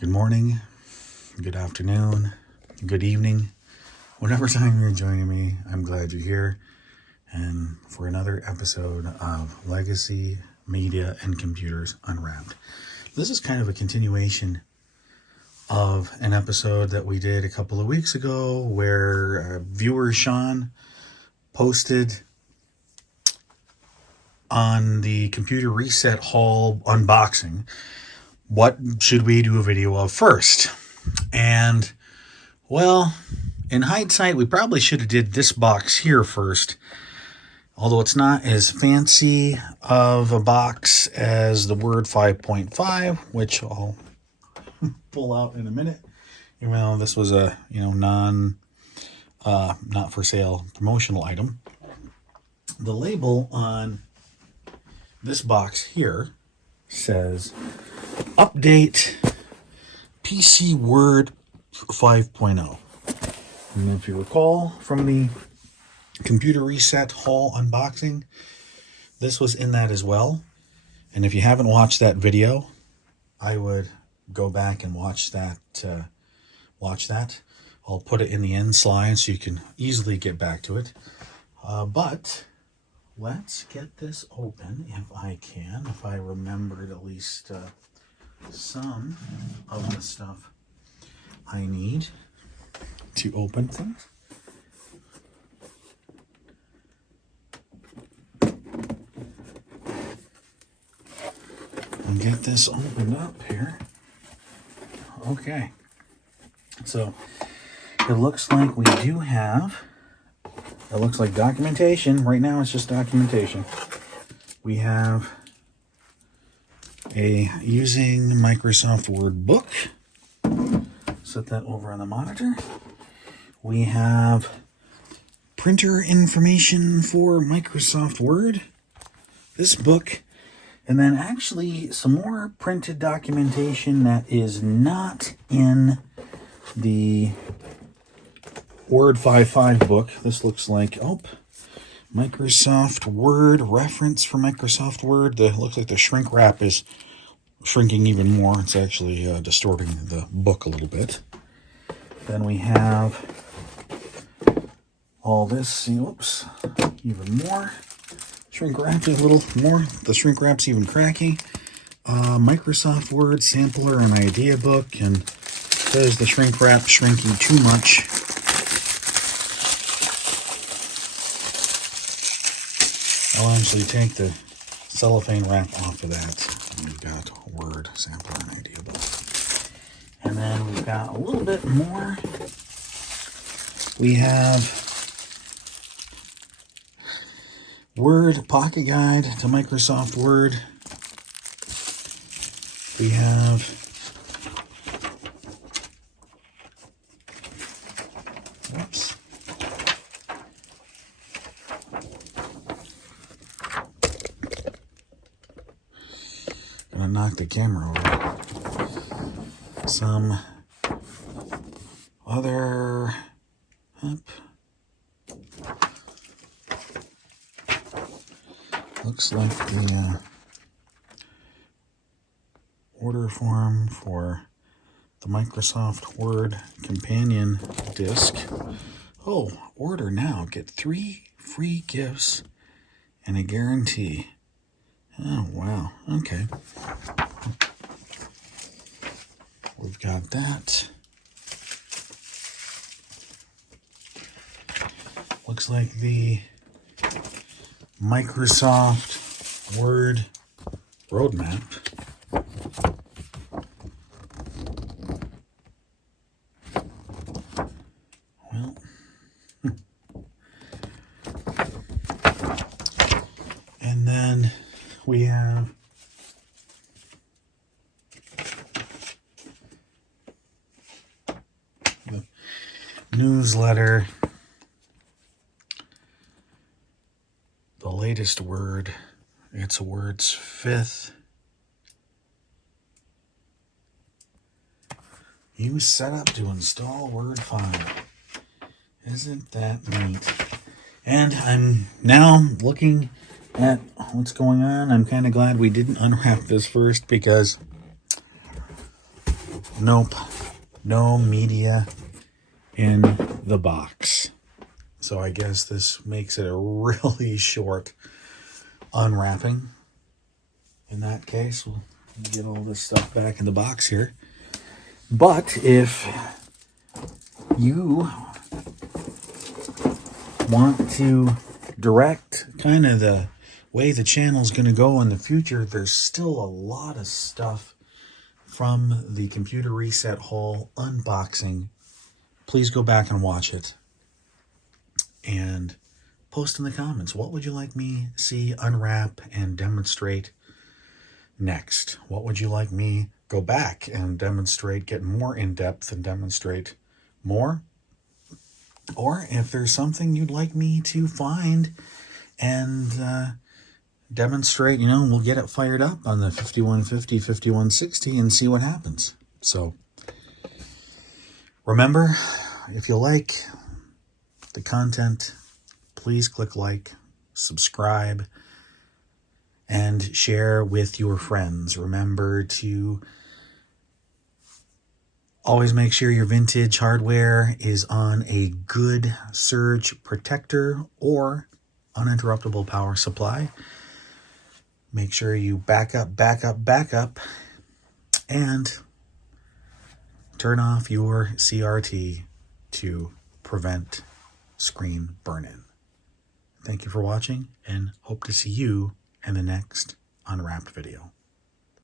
Good morning, good afternoon, good evening. Whatever time you're joining me, I'm glad you're here. And for another episode of Legacy, Media, and Computers Unwrapped. This is kind of a continuation of an episode that we did a couple of weeks ago where viewer Sean posted on the Computer Reset Hall unboxing, what should we do a video of first? And, well, in hindsight, we probably should have did this box here first. Although it's not as fancy of a box as the Word 5.5, which I'll pull out in a minute. Even though this was a, not for sale promotional item. The label on this box here says Update PC Word 5.0. And if you recall from the Computer Reset Hall unboxing, this was in that as well. And if you haven't watched that video, I would go back and watch that. I'll put it in the end slide so you can easily get back to it. But let's get this open if I can, if I remembered at least some of the stuff I need to open things. And get this opened up here. Okay. So it looks like we do have, it looks like documentation. Right now it's just documentation. We have a using Microsoft Word book. Set that over on the monitor. We have printer information for Microsoft Word. This book. And then actually some more printed documentation that is not in the Word 5.5 book. This looks like, Microsoft Word reference for Microsoft Word. Looks like the shrink wrap is shrinking even more. It's actually distorting the book a little bit. Then we have all this, even more. Shrink wrap is a little more. The shrink wrap's even cracky. Microsoft Word sampler and idea book, and says the shrink wrap shrinking too much. I'll actually take the cellophane wrap off of that. And we've got Word sampler and idea book. And then we've got a little bit more. We have Word Pocket Guide to Microsoft Word. We have gonna knock the camera over. Some other looks like the order form for the Microsoft Word companion disc. Oh, order now. Get 3 free gifts and a guarantee. Oh, wow. Okay. We've got that. Looks like the Microsoft Word roadmap. Well, and then we have the newsletter, the latest Word. It's Word's 5th. Use setup to install Word 5. Isn't that neat? And I'm now looking at what's going on. I'm kind of glad we didn't unwrap this first because Nope. No media in the box. So I guess this makes it a really short unwrapping. In that case, we'll get all this stuff back in the box here. But if you want to direct kind of the way the channel's going to go in the future, there's still a lot of stuff from the Computer Reset Haul unboxing. Please go back and watch it. And post in the comments, what would you like me see unwrap and demonstrate next? What would you like me go back and demonstrate, get more in-depth and demonstrate more? Or if there's something you'd like me to find and demonstrate, we'll get it fired up on the 5150, 5160 and see what happens. So remember, if you like the content, please click like, subscribe, and share with your friends. Remember to always make sure your vintage hardware is on a good surge protector or uninterruptible power supply. Make sure you back up, and turn off your CRT to prevent screen burn-in. Thank you for watching, and hope to see you in the next Unwrapped video.